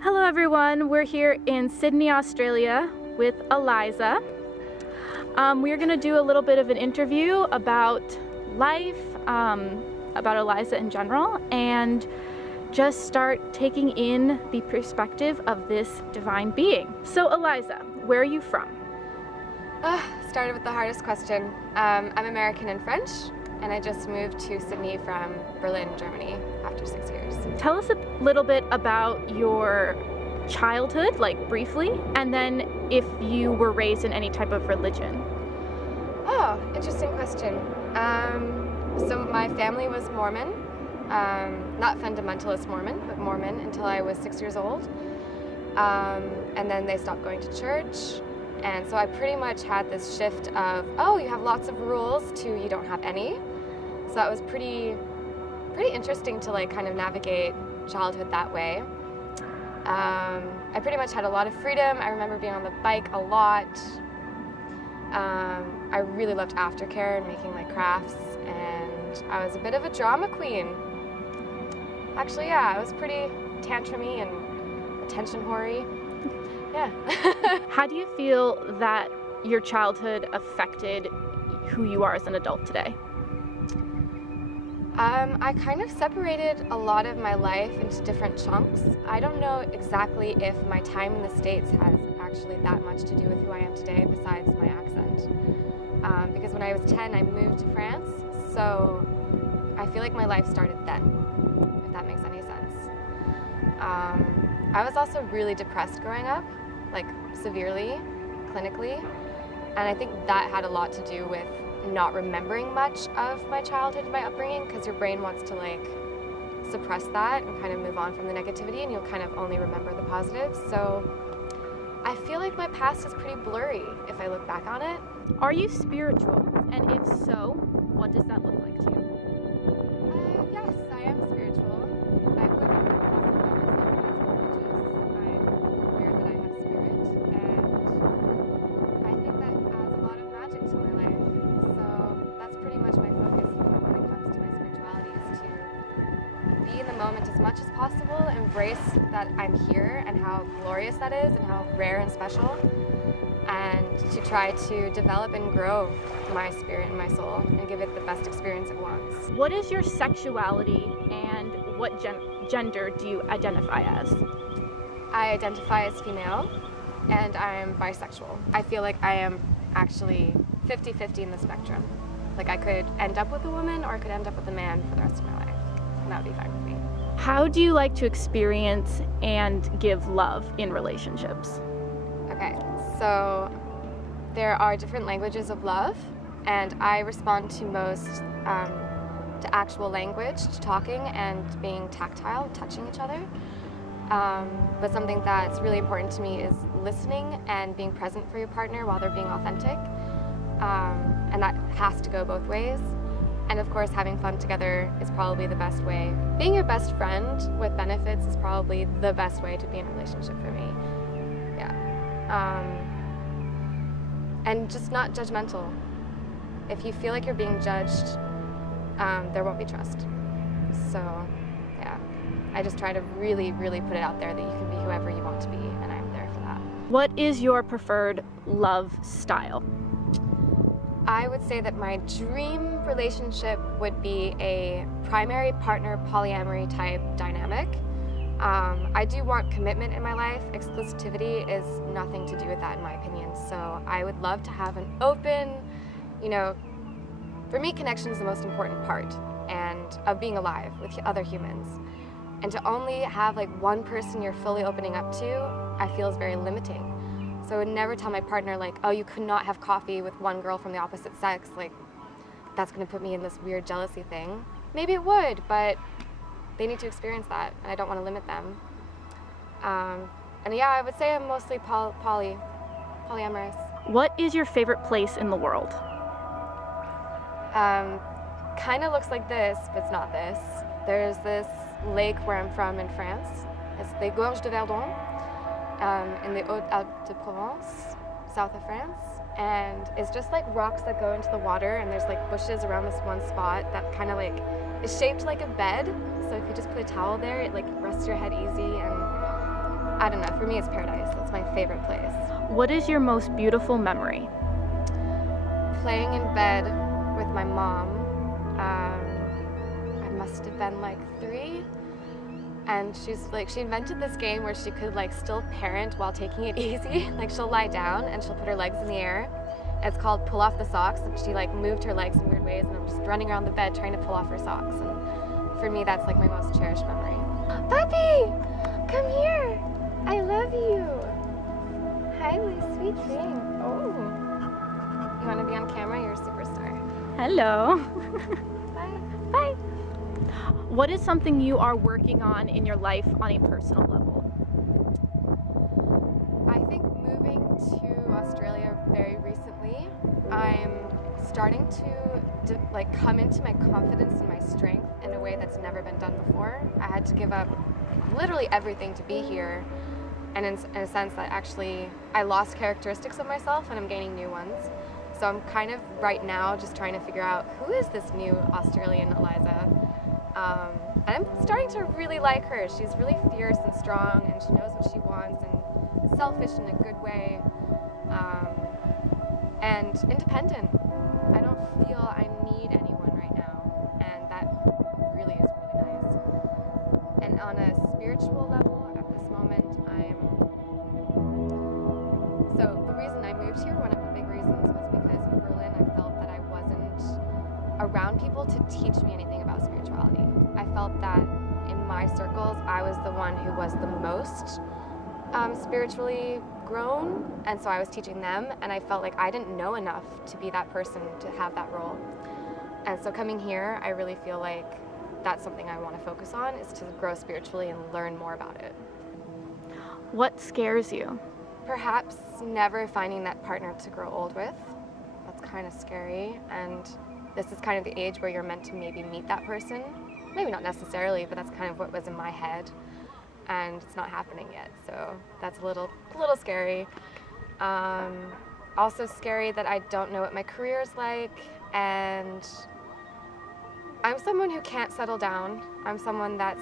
Hello everyone, we're here in Sydney, Australia with Eliza. We're going to do a little bit of an interview about life, about Eliza in general, and just start taking in the perspective of this divine being. So Eliza, where are you from? Started with the hardest question. I'm American and French, and I just moved to Sydney from Berlin, Germany after 6 years. Tell us a little bit about your childhood, like briefly, and then if you were raised in any type of religion. Oh, interesting question. So my family was Mormon, not fundamentalist Mormon, but Mormon until I was 6 years old. And then they stopped going to church. And so I pretty much had this shift of, oh, you have lots of rules to you don't have any. So that was pretty interesting to like kind of navigate childhood that way. I pretty much had a lot of freedom. I remember being on the bike a lot. I really loved aftercare and making like crafts, and I was a bit of a drama queen. Actually, yeah, I was pretty tantrumy and attention whory. Yeah. How do you feel that your childhood affected who you are as an adult today? I kind of separated a lot of my life into different chunks. I don't know exactly if my time in the States has actually that much to do with who I am today besides my accent. Because when I was 10, I moved to France, so I feel like my life started then, if that makes any sense. I was also really depressed growing up, like severely, clinically, and I think that had a lot to do with not remembering much of my childhood and my upbringing, because your brain wants to like suppress that and kind of move on from the negativity, and you'll kind of only remember the positives. So I feel like my past is pretty blurry if I look back on it. Are you spiritual? And if so, what does that look like to you? Yes, I am spiritual. I wouldn't classify myself as religious. I'm aware that I have spirit, and I think that adds a lot of magic to my life. So that's pretty much my focus when it comes to my spirituality, is to be in the moment as much as possible, embrace that I'm here and how glorious that is and how rare and special, and to try to develop and grow my spirit and my soul and give it the best experience it wants. What is your sexuality and what gender do you identify as? I identify as female and I'm bisexual. I feel like I am actually 50-50 in the spectrum. Like I could end up with a woman or I could end up with a man for the rest of my life, and that would be fine with me. How do you like to experience and give love in relationships? Okay, so there are different languages of love, and I respond to most to actual language, to talking and being tactile, touching each other. But something that's really important to me is listening and being present for your partner while they're being authentic. And that has to go both ways. And of course, having fun together is probably the best way. Being your best friend with benefits is probably the best way to be in a relationship for me. Yeah. And just not judgmental. If you feel like you're being judged, there won't be trust. So, yeah. I just try to really, really put it out there that you can be whoever you want to be, and I'm there for that. What is your preferred love style? I would say that my dream relationship would be a primary partner polyamory type dynamic. I do want commitment in my life. Exclusivity is nothing to do with that in my opinion. So I would love to have an open, you know, for me connection is the most important part and of being alive with other humans. And to only have like one person you're fully opening up to, I feel is very limiting. So I would never tell my partner like, oh, you could not have coffee with one girl from the opposite sex. Like, that's gonna put me in this weird jealousy thing. Maybe it would, but they need to experience that, and I don't want to limit them. And yeah, I would say I'm mostly polyamorous. What is your favorite place in the world? Kind of looks like this, but it's not this. There's this lake where I'm from in France. It's the Gorges de Verdon. In the Hautes-Alpes-de-Provence, south of France, and it's just like rocks that go into the water, and there's like bushes around this one spot that kind of like is shaped like a bed, so if you just put a towel there, it like rests your head easy, and I don't know, for me it's paradise. That's my favorite place. What is your most beautiful memory? Playing in bed with my mom. I must have been like 3. And she invented this game where she could like still parent while taking it easy. Like she'll lie down and she'll put her legs in the air. It's called pull off the socks, and she like moved her legs in weird ways, and I'm just running around the bed trying to pull off her socks. And for me, that's like my most cherished memory. Puppy, come here. I love you. Hi, my sweet thing. Oh. You want to be on camera? You're a superstar. Hello. Bye. Bye. What is something you are working on in your life on a personal level? I think moving to Australia very recently, I'm starting to like come into my confidence and my strength in a way that's never been done before. I had to give up literally everything to be here, and in a sense that actually I lost characteristics of myself and I'm gaining new ones. So I'm kind of right now just trying to figure out who is this new Australian Eliza. And I'm starting to really like her. She's really fierce and strong, and she knows what she wants, and selfish in a good way, and independent. I don't feel I need anyone right now, and that really is really nice. And on a spiritual level, at this moment, so the reason I moved here, one of the big reasons, was because in Berlin I felt that I wasn't around people to teach me anything about spirituality. I felt that in my circles, I was the one who was the most spiritually grown, and so I was teaching them, and I felt like I didn't know enough to be that person to have that role. And so coming here, I really feel like that's something I want to focus on, is to grow spiritually and learn more about it. What scares you? Perhaps never finding that partner to grow old with. That's kind of scary, and this is kind of the age where you're meant to maybe meet that person. Maybe not necessarily, but that's kind of what was in my head, and it's not happening yet, so that's a little scary. Also scary that I don't know what my career is like, and I'm someone who can't settle down. I'm someone that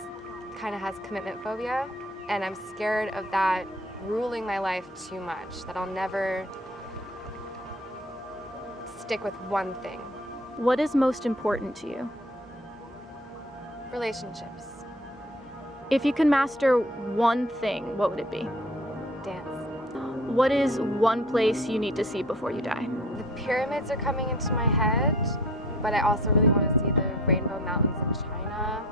kind of has commitment phobia, and I'm scared of that ruling my life too much, that I'll never stick with one thing. What is most important to you? Relationships. If you can master one thing, what would it be? Dance. What is one place you need to see before you die? The pyramids are coming into my head, but I also really want to see the Rainbow Mountains in China.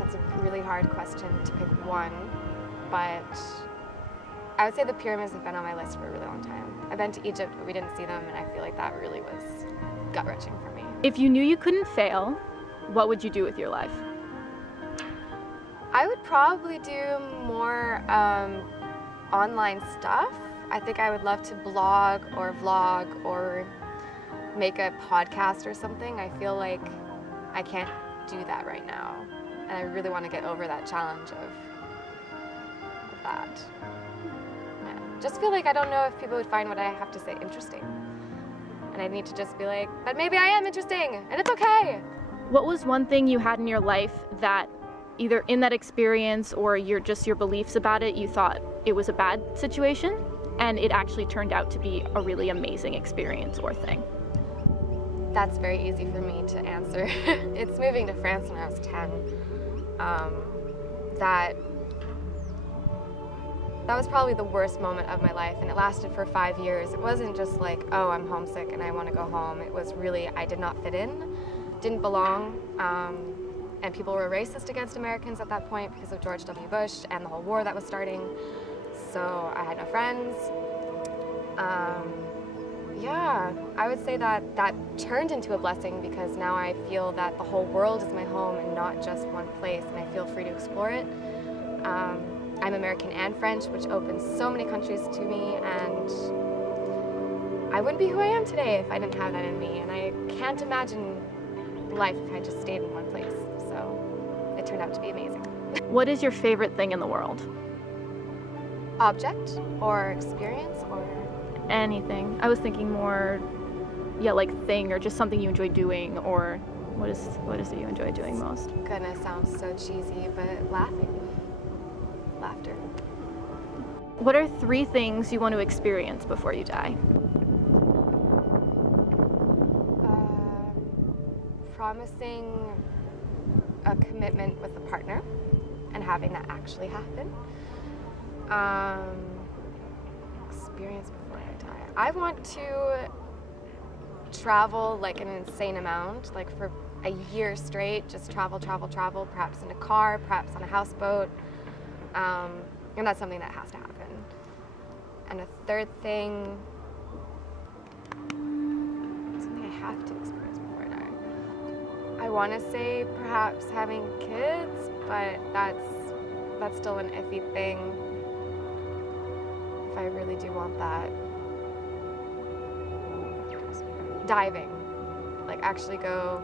That's a really hard question to pick one, but I would say the pyramids have been on my list for a really long time. I've been to Egypt, but we didn't see them, and I feel like that really was gut-wrenching for me. If you knew you couldn't fail, what would you do with your life? I would probably do more online stuff. I think I would love to blog or vlog or make a podcast or something. I feel like I can't do that right now, and I really want to get over that challenge of that. Yeah. Just feel like I don't know if people would find what I have to say interesting. And I need to just be like, but maybe I am interesting, and it's okay. What was one thing you had in your life that either in that experience or your beliefs about it, you thought it was a bad situation, and it actually turned out to be a really amazing experience or thing? That's very easy for me to answer. It's moving to France when I was 10. That was probably the worst moment of my life, and it lasted for 5 years. It wasn't just like, oh, I'm homesick and I want to go home. It was really, I did not fit in, didn't belong, and people were racist against Americans at that point because of George W. Bush and the whole war that was starting. So I had no friends. Yeah, I would say that turned into a blessing, because now I feel that the whole world is my home and not just one place, and I feel free to explore it. I'm American and French, which opens so many countries to me, and I wouldn't be who I am today if I didn't have that in me, and I can't imagine life if I just stayed in one place, so it turned out to be amazing. What is your favorite thing in the world? Object or experience or? Anything. I was thinking more, yeah, like thing or just something you enjoy doing, or What is it you enjoy doing most? Goodness, sounds so cheesy, but laughing. Laughter. What are 3 things you want to experience before you die? Promising a commitment with a partner and having that actually happen. Experience before I die. I want to travel like an insane amount, like for a year straight, just travel, perhaps in a car, perhaps on a houseboat. And that's something that has to happen. And a 3rd thing, something I have to experience before I die. I want to say perhaps having kids, but that's still an iffy thing. If I really do want that. Diving, like actually go.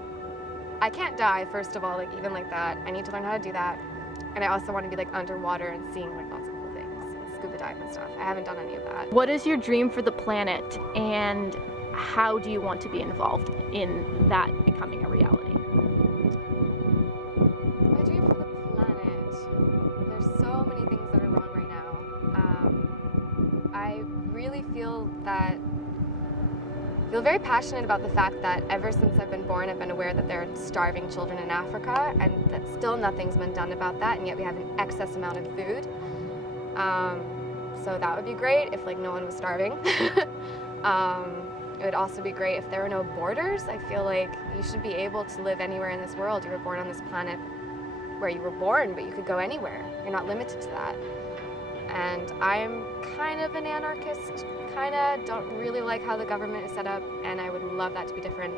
I can't dive, first of all, like even like that. I need to learn how to do that. And I also want to be like underwater and seeing like lots of cool things, scuba dive and stuff. I haven't done any of that. What is your dream for the planet, and how do you want to be involved in that becoming a reality? My dream for the planet, there's so many things that are wrong right now. I really feel very passionate about the fact that ever since I've been born, I've been aware that there are starving children in Africa, and that still nothing's been done about that, and yet we have an excess amount of food. So that would be great if like no one was starving. It would also be great if there were no borders. I feel like you should be able to live anywhere in this world. You were born on this planet where you were born, but you could go anywhere. You're not limited to that. And I'm kind of an anarchist, don't really like how the government is set up, and I would love that to be different.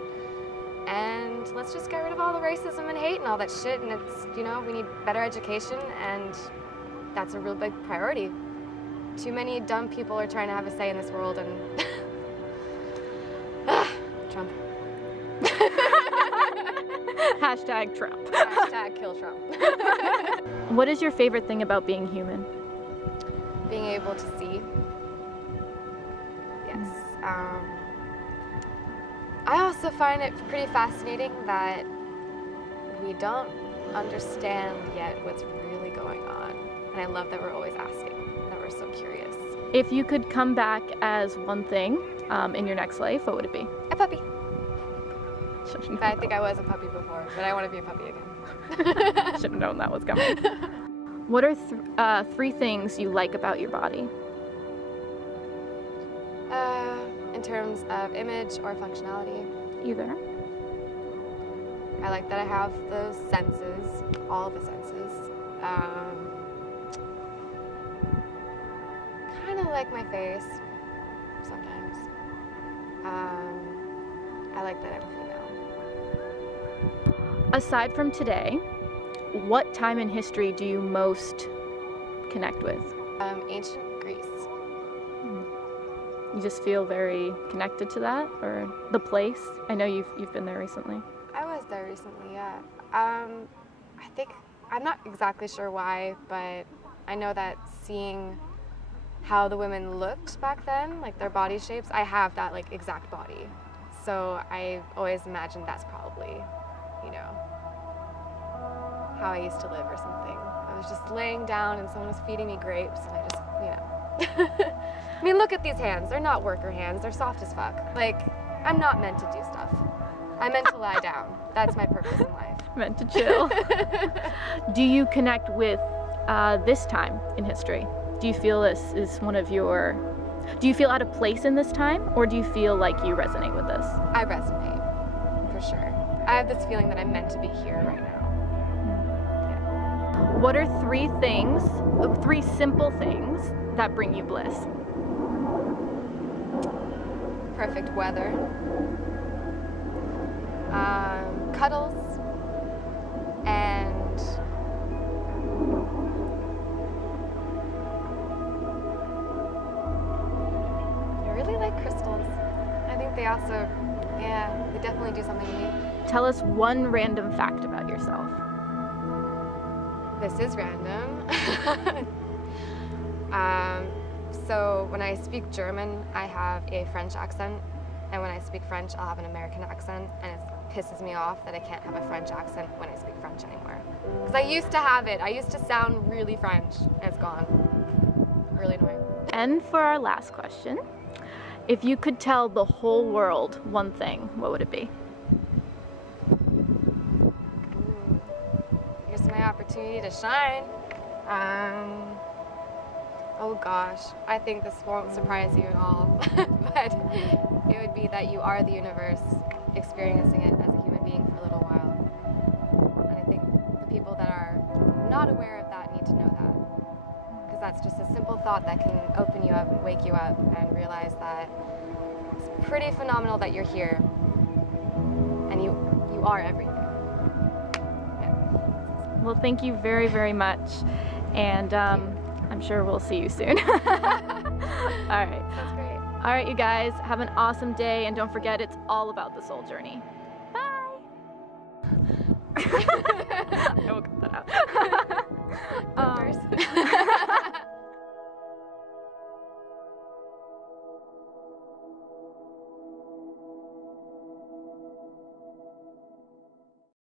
And let's just get rid of all the racism and hate and all that shit, and it's, you know, we need better education, and that's a real big priority. Too many dumb people are trying to have a say in this world, and Trump. Hashtag Trump. Hashtag kill Trump. What is your favorite thing about being human? Being able to see. Yes. I also find it pretty fascinating that we don't understand yet what's really going on. And I love that we're always asking, that we're so curious. If you could come back as one thing in your next life, what would it be? A puppy. But I think I was a puppy before, but I want to be a puppy again. Should have known that was coming. What are 3 things you like about your body? In terms of image or functionality? Either. I like that I have those senses, all the senses. Kind of like my face, sometimes. I like that I'm female. Aside from today, what time in history do you most connect with? Ancient Greece. You just feel very connected to that, or the place? I know you've been there recently. I was there recently, yeah. I think, I'm not exactly sure why, but I know that seeing how the women looked back then, like their body shapes, I have that like exact body. So I always imagined that's probably, you know, how I used to live or something. I was just laying down and someone was feeding me grapes, and I just, you know. I mean, look at these hands. They're not worker hands. They're soft as fuck. Like, I'm not meant to do stuff. I'm meant to lie down. That's my purpose in life. Meant to chill. Do you connect with this time in history? Do you feel this is one of your... Do you feel out of place in this time, or do you feel like you resonate with this? I resonate, for sure. I have this feeling that I'm meant to be here right now. Yeah. What are 3 things, 3 simple things that bring you bliss? Perfect weather, cuddles, and I really like crystals. I think they also, yeah, they definitely do something to me. Tell us one random fact about yourself. This is random. So when I speak German, I have a French accent, and when I speak French, I'll have an American accent, and it's pisses me off that I can't have a French accent when I speak French anymore. Because I used to have it. I used to sound really French, and it's gone. Really annoying. And for our last question, if you could tell the whole world one thing, what would it be? Here's my opportunity to shine. Oh gosh, I think this won't surprise you at all, but it would be that you are the universe experiencing it as a human being for a little while. And I think the people that are not aware of that need to know that. Because that's just a simple thought that can open you up and wake you up and realize that it's pretty phenomenal that you're here and you are everything. Yeah. Well, thank you very, very much. And I'm sure we'll see you soon. All right. That's great. All right, you guys, have an awesome day, and don't forget, it's all about the soul journey. Bye. I will cut that out.